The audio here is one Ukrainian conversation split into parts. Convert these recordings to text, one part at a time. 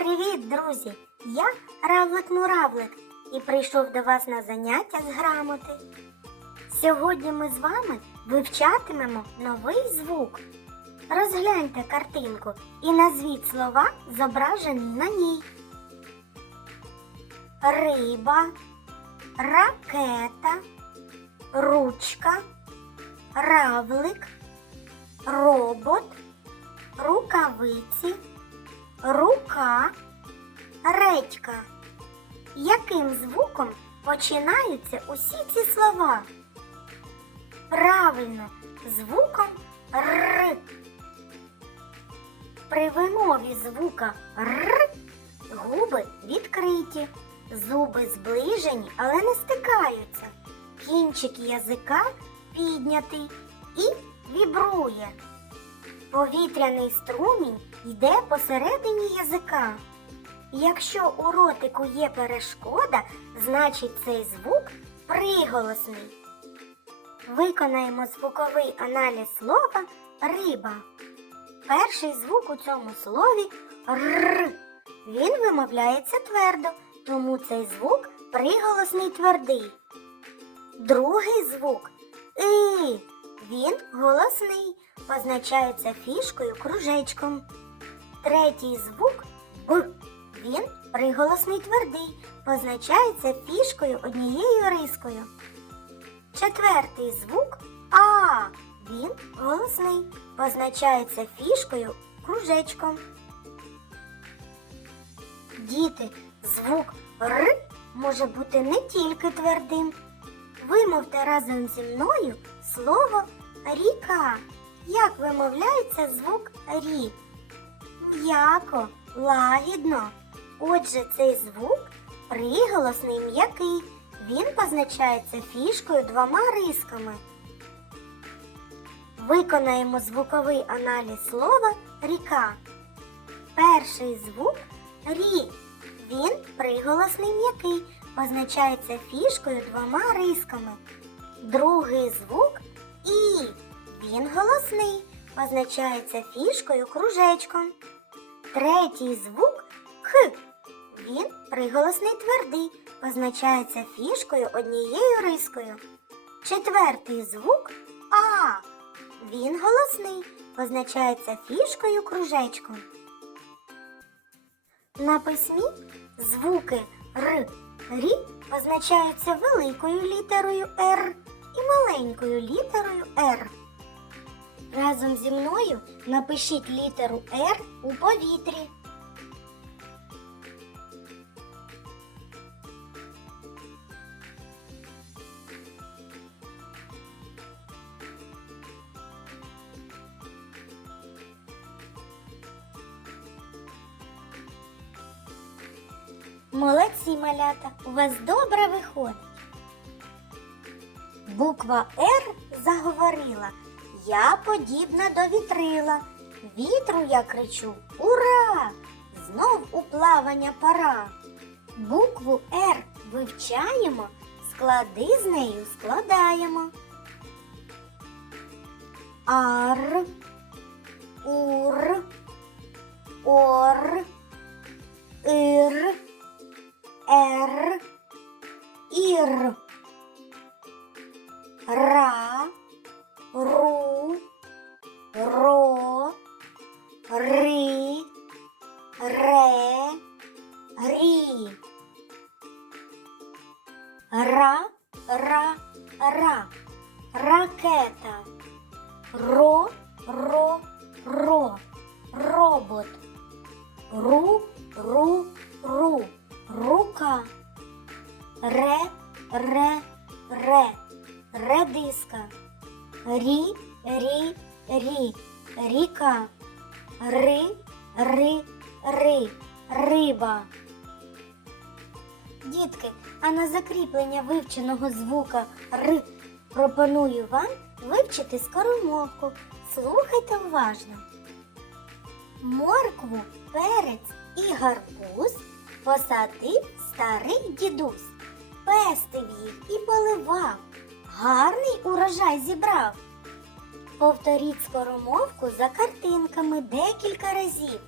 Привіт, друзі! Я Равлик Муравлик і прийшов до вас на заняття з грамоти. Сьогодні ми з вами вивчатимемо новий звук. Розгляньте картинку і назвіть слова, зображені на ній. Риба, ракета, ручка, равлик, робот, рукавиці, рука, редька. Яким звуком починаються усі ці слова? Правильно, звуком Р. При вимові звука Р губи відкриті, зуби зближені, але не стикаються. Кінчик язика піднятий і вібрує. Повітряний струмінь йде посередині язика. Якщо у ротику є перешкода, значить цей звук приголосний. Виконаємо звуковий аналіз слова риба. Перший звук у цьому слові р. Він вимовляється твердо, тому цей звук приголосний твердий. Другий звук и. Він голосний, позначається фішкою кружечком. Третій звук б. Він приголосний твердий, позначається фішкою однією рискою. Четвертий звук А. Він голосний, позначається фішкою кружечком. Діти, звук Р може бути не тільки твердим. Вимовте разом зі мною слово ріка. Як вимовляється звук рі? М'яко, лагідно. Отже, цей звук приголосний м'який. Він позначається фішкою двома рисками. Виконаємо звуковий аналіз слова ріка. Перший звук рі. Він приголосний м'який, позначається фішкою двома рисками. Другий звук і. Він голосний, позначається фішкою кружечком. Третій звук Х. Він приголосний твердий, позначається фішкою однією рискою. Четвертий звук А. Він голосний, позначається фішкою кружечком. На письмі звуки Р, Рі позначаються великою літерою Р і маленькою літерою Р. Разом зі мною напишіть літеру Р у повітрі. Молодці, малята, у вас добре виходить. Буква Р заговорила. Я подібна до вітрила. Вітру я кричу Ура! Знов у плавання пора. Букву Р вивчаємо, склади з нею складаємо. Ар, ур, ор, ир, ер, ір. Ра, ре, рі. Ра, ра, ра. Ракета. Ро, ро, ро. Робот. Ру, ру, ру. Рука. Ре, ре, ре. Редиска. Рі, рі, рі. Ріка. Ри, ри, ри. Риба. Дітки, а на закріплення вивченого звука Р пропоную вам вивчити скоромовку. Слухайте уважно. Моркву, перець і гарбуз посадив старий дідусь. Пестив їх і поливав. Гарний урожай зібрав. Повторіть скоромовку за картинками декілька разів,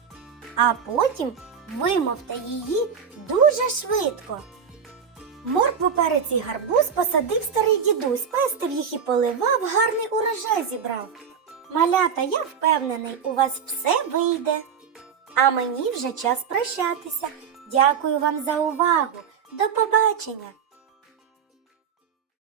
а потім Вимовте її дуже швидко. Моркву перець і гарбуз посадив старий дідусь, пестив їх і поливав, гарний урожай зібрав. Малята, я впевнений, у вас все вийде. А мені вже час прощатися. Дякую вам за увагу. До побачення!